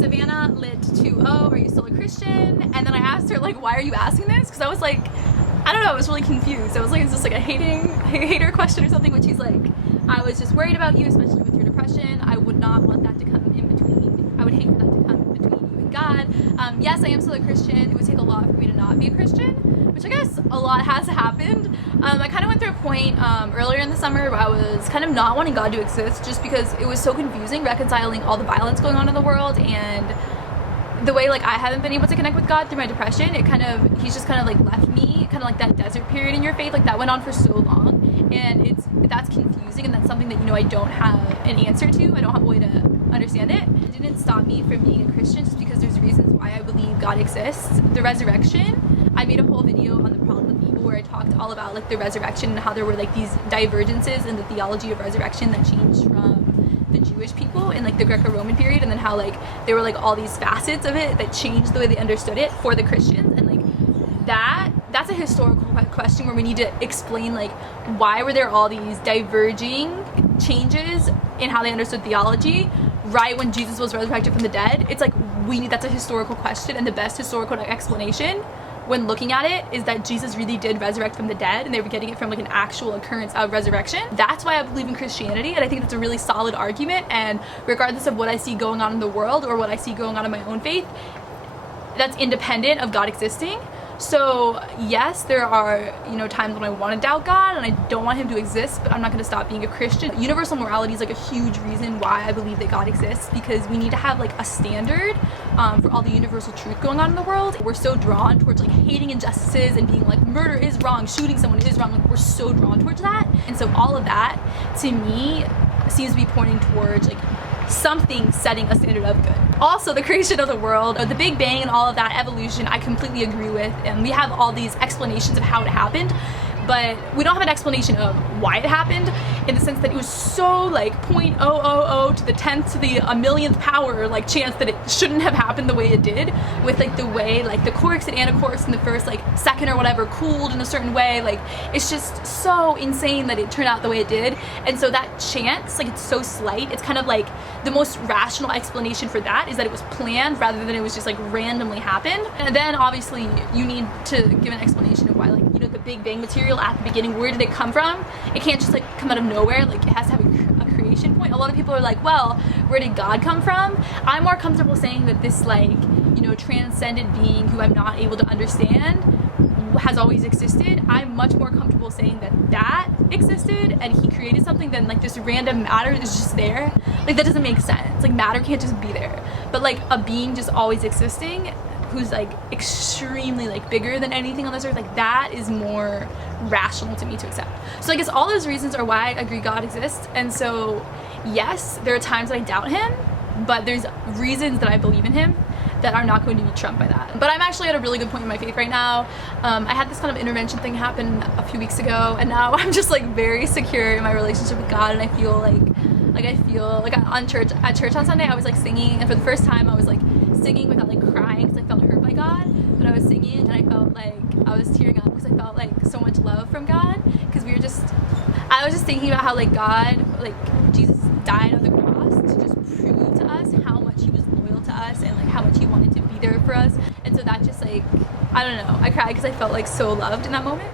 Savannah lit 20, are you still a Christian? And then I asked her, like, why are you asking this? Because I was like, I don't know, I was really confused. I was like, is this like a hater question or something? Which he's like, I was just worried about you, especially with your depression. I would not want that to come in between. I would hate for that to come in between you and God. Yes, I am still a Christian. It would take a lot for me to not be a Christian, which I guess a lot has happened. I kind of went through a point earlier in the summer where I was kind of not wanting God to exist just because it was so confusing reconciling all the violence going on in the world and the way like I haven't been able to connect with God through my depression. He's just kind of like left me, kind of like that desert period in your faith, like that went on for so long, and that's confusing, and that's something that, you know, I don't have an answer to. I don't have a way to understand it. It didn't stop me from being a Christian just because there's reasons why I believe God exists. The resurrection, I made a whole video on the problem with evil where I talked all about like the resurrection and how there were like these divergences in the theology of resurrection that changed from the Jewish people in like the Greco-Roman period, and then how like there were like all these facets of it that changed the way they understood it for the Christians. And like that's a historical question where we need to explain like why were there all these diverging changes in how they understood theology right when Jesus was resurrected from the dead. It's like that's a historical question, and the best historical explanation when looking at it is that Jesus really did resurrect from the dead, and they were getting it from like an actual occurrence of resurrection. That's why I believe in Christianity, and I think that's a really solid argument. And regardless of what I see going on in the world or what I see going on in my own faith, that's independent of God existing. So yes, there are, you know, times when I want to doubt God and I don't want him to exist, but I'm not going to stop being a Christian. Universal morality is like a huge reason why I believe that God exists, because we need to have like a standard for all the universal truth going on in the world. We're so drawn towards like hating injustices and being like murder is wrong, shooting someone is wrong. Like we're so drawn towards that. And so all of that to me seems to be pointing towards like something setting a standard of good. Also, the creation of the world, the Big Bang and all of that evolution, I completely agree with, and we have all these explanations of how it happened, but we don't have an explanation of why it happened, in the sense that it was so like 0.000 to the 10th to the a millionth power like chance that it shouldn't have happened the way it did, with like the way like the quarks and antiquarks in the first like second or whatever cooled in a certain way. Like it's just so insane that it turned out the way it did. And so that chance, like it's so slight, it's kind of like the most rational explanation for that is that it was planned rather than it was just like randomly happened. And then obviously you need to give an explanation of why, like, you know, the Big Bang material at the beginning, where did it come from? It can't just like come out of nowhere, like it has to have a creation point. A lot of people are like, well, where did God come from? I'm more comfortable saying that this like, you know, transcendent being who I'm not able to understand has always existed. I'm much more comfortable saying that existed and he created something than like this random matter is just there. Like that doesn't make sense. Like matter can't just be there. But like a being just always existing who's like extremely like bigger than anything on this earth, like that is more rational to me to accept. So I guess all those reasons are why I agree God exists. And so yes, there are times that I doubt him, but there's reasons that I believe in him that are not going to be trumped by that. But I'm actually at a really good point in my faith right now. I had this kind of intervention thing happen a few weeks ago, and now I'm just like very secure in my relationship with God, and I feel like at church on Sunday I was like singing, and for the first time I was like singing without like crying because I felt hurt by God, but I was singing and I felt like I was tearing up because I felt like so much love from God, because I was just thinking about how like God, like Jesus died on the cross to just prove to us how much he was loyal to us and like how much he wanted to be there for us. And so that just like, I don't know, I cried because I felt like so loved in that moment.